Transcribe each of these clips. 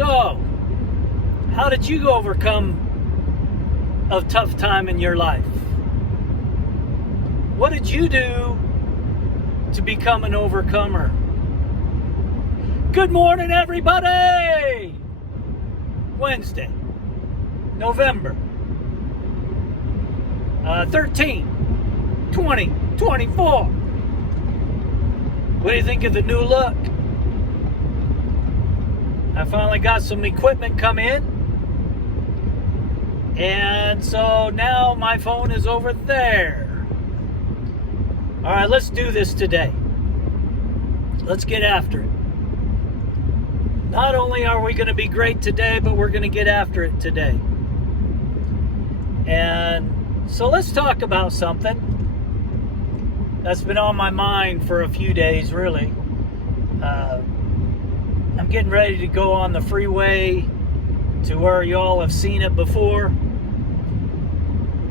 So, how did you overcome a tough time in your life? What did you do to become an overcomer? Good morning, everybody! Wednesday, November 13, 2024. What do you think of the new look? I finally got some equipment come in. And so now my phone is over there. All right, let's do this today. Let's get after it. Not only are we going to be great today, but we're going to get after it today. And so let's talk about something that's been on my mind for a few days, really. I'm getting ready to go on the freeway to where y'all have seen it before.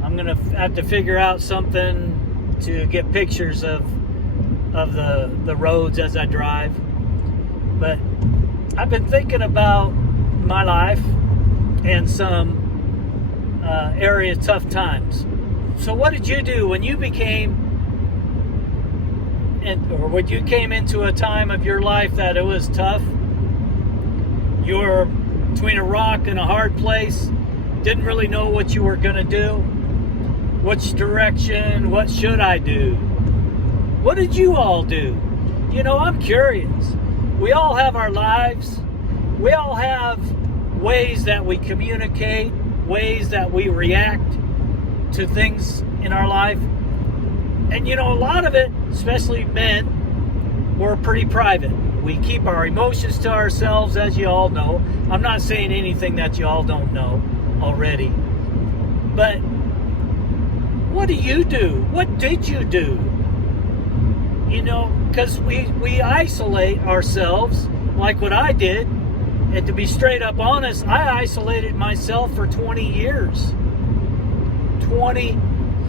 I'm going to have to figure out something to get pictures of the roads as I drive. But I've been thinking about my life and some area tough times. So what did you do when you when you came into a time of your life that it was tough? You were between a rock and a hard place, didn't really know what you were going to do. Which direction, what should I do? What did you all do? You know, I'm curious. We all have our lives. We all have ways that we communicate, ways that we react to things in our life. And you know, a lot of it, especially men, we're pretty private. We keep our emotions to ourselves, as you all know. I'm not saying anything that you all don't know already. But what do you do? What did you do? You know, because we isolate ourselves like what I did. And to be straight up honest, I isolated myself for 20 years. 20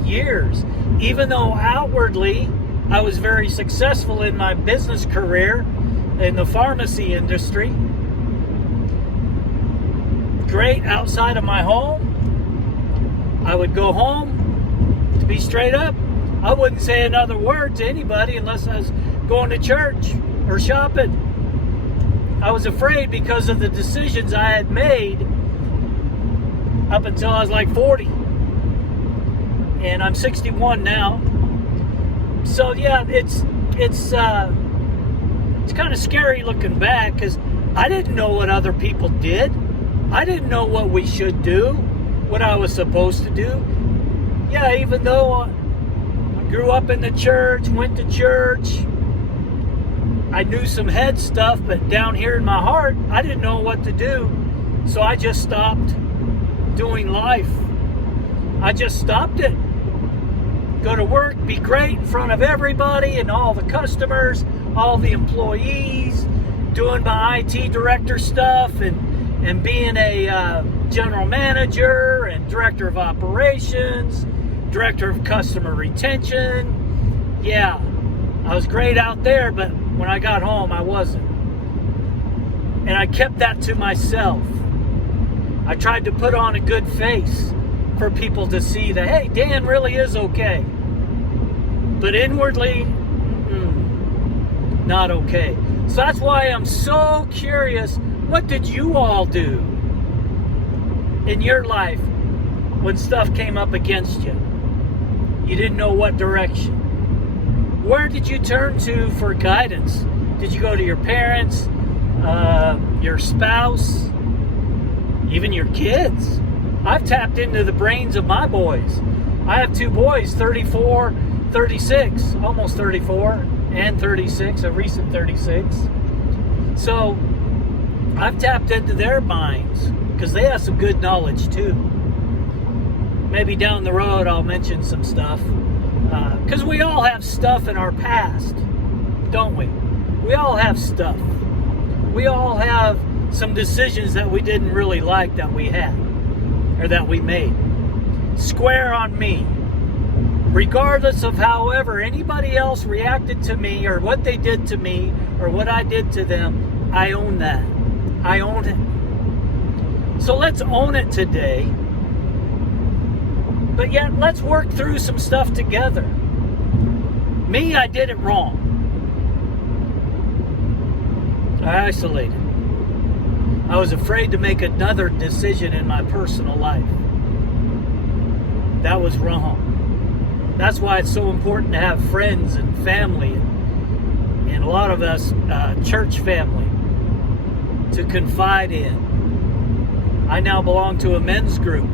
years. Even though outwardly I was very successful in my business career in the pharmacy industry. Great outside of my home. I would go home, to be straight up, I wouldn't say another word to anybody unless I was going to church or shopping. I was afraid because of the decisions I had made up until I was like 40. And I'm 61 now. So yeah, it's kind of scary looking back because I didn't know what other people did. I didn't know what we should do, what I was supposed to do. Yeah, even though I grew up in the church, went to church, I knew some head stuff, but down here in my heart, I didn't know what to do. So I just stopped doing life. I just stopped it. Go to work, be great in front of everybody and all the customers, all the employees, doing my IT director stuff and being a general manager and director of operations, director of customer retention. Yeah, I was great out there, but when I got home, I wasn't. And I kept that to myself. I tried to put on a good face for people to see that, hey, Dan really is okay. But inwardly, not okay. So that's why I'm so curious, what did you all do in your life when stuff came up against you? You didn't know what direction. Where did you turn to for guidance? Did you go to your parents, your spouse, even your kids? I've tapped into the brains of my boys. I have two boys, 34, 36, almost 34, and 36, a recent 36. So I've tapped into their minds because they have some good knowledge too. Maybe down the road I'll mention some stuff. Because we all have stuff in our past, don't we? We all have stuff. We all have some decisions that we didn't really like that we had, or that we made. Square on me. Regardless of however anybody else reacted to me, or what they did to me, or what I did to them, I own that. I own it. So let's own it today. But yet, let's work through some stuff together. Me, I did it wrong. I isolated. I was afraid to make another decision in my personal life. That was wrong. That's why it's so important to have friends and family, and a lot of us, church family, to confide in. I now belong to a men's group.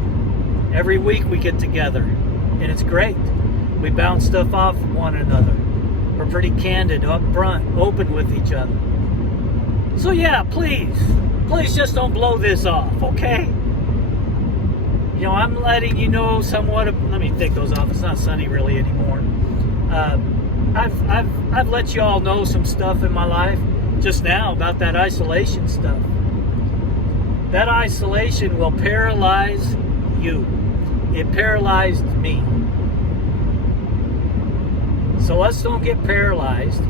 Every week we get together, and it's great. We bounce stuff off of one another. We're pretty candid, upfront, open with each other. So yeah, please just don't blow this off, okay? You know, I'm letting you know somewhat of, let me take those off. It's not sunny really anymore. I've let you all know some stuff in my life just now about that isolation stuff. That isolation will paralyze you. It paralyzed me. So let's don't get paralyzed.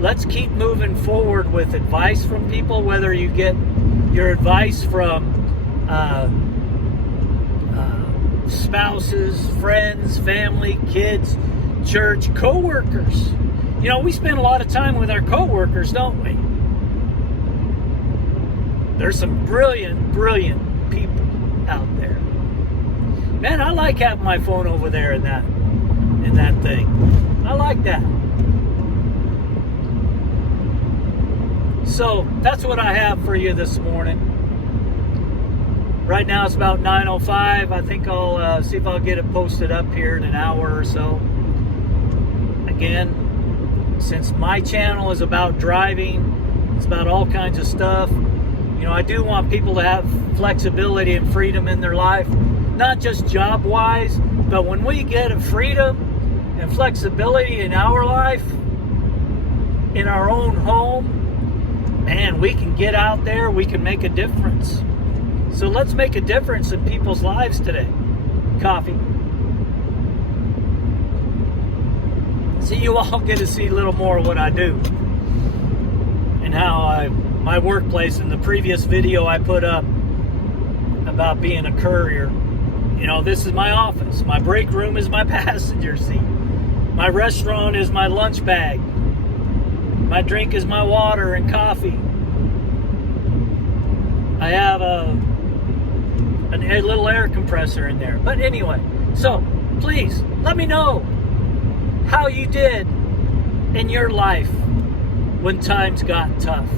Let's keep moving forward with advice from people, whether you get your advice from spouses, friends, family, kids, church, co-workers. You know, we spend a lot of time with our co-workers, don't we? There's some brilliant people out there. Man, I like having my phone over there in that thing. I like that. So that's what I have for you this morning. Right now it's about 9:05. I think I'll see if I'll get it posted up here in an hour or so. Again, since my channel is about driving, it's about all kinds of stuff. You know, I do want people to have flexibility and freedom in their life, not just job-wise, but when we get a freedom and flexibility in our life, in our own home, man, we can get out there, we can make a difference. So let's make a difference in people's lives today. Coffee. So you all get to see a little more of what I do and how my workplace. In the previous video I put up about being a courier, you know, this is my office. My break room is my passenger seat. My restaurant is my lunch bag. My drink is my water and coffee. I have a little air compressor in there. But anyway, so please let me know how you did in your life when times got tough.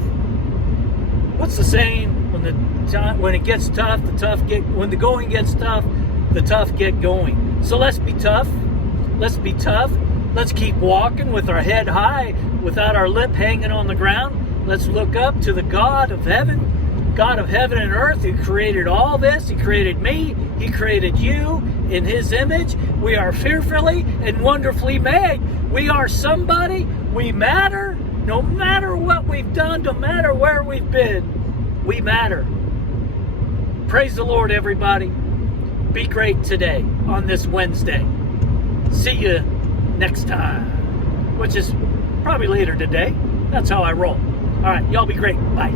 What's the saying? When it gets tough, when the going gets tough, the tough get going. So let's be tough. Let's be tough. Let's keep walking with our head high, without our lip hanging on the ground. Let's look up to the God of heaven and earth, who created all this. He created me. He created you in His image. We are fearfully and wonderfully made. We are somebody. We matter. No matter what we've done, no matter where we've been, we matter. Praise the Lord, everybody. Be great today on this Wednesday. See you next time, which is probably later today. That's how I roll. All right, y'all be great. Bye.